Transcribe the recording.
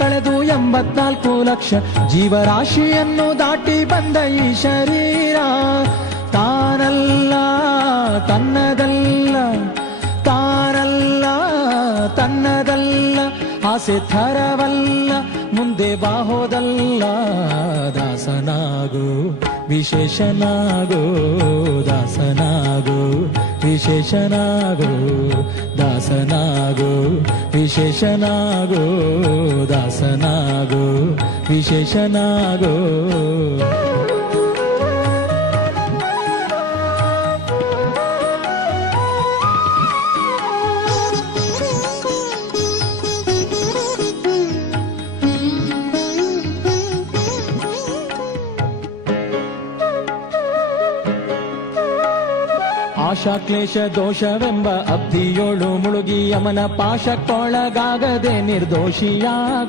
ಕಳೆದು ಎಂಬತ್ನಾಲ್ಕು ಲಕ್ಷ ಜೀವರಾಶಿಯನ್ನು ದಾಟಿ ಬಂದ ಈ ಶರೀರ ತಾನಲ್ಲ ತನ್ನದಲ್ಲ ತಾನಲ್ಲ ತನ್ನದಲ್ಲ ಆಸೆ ಥರವಲ್ಲ ಮುಂದೆ ಬಾಹೋದಲ್ಲ ದಾಸನಾಗೋ ವಿಶೇಷನಾಗೋ ದಾಸನಾಗೋ ವಿಶೇಷನಾಗೋ ದಾಸನಾಗೋ విశేషనాగో దాసనాగో విశేషనాగో ಆಶಾ ಆಶಾಕ್ಲೇಶ ದೋಷವೆಂಬ ಅಬ್ಧಿಯೋಳು ಮುಳುಗಿ ಯಮನ ಪಾಶಕ್ಕೊಳಗಾಗದೆ ನಿರ್ದೋಷಿಯಾ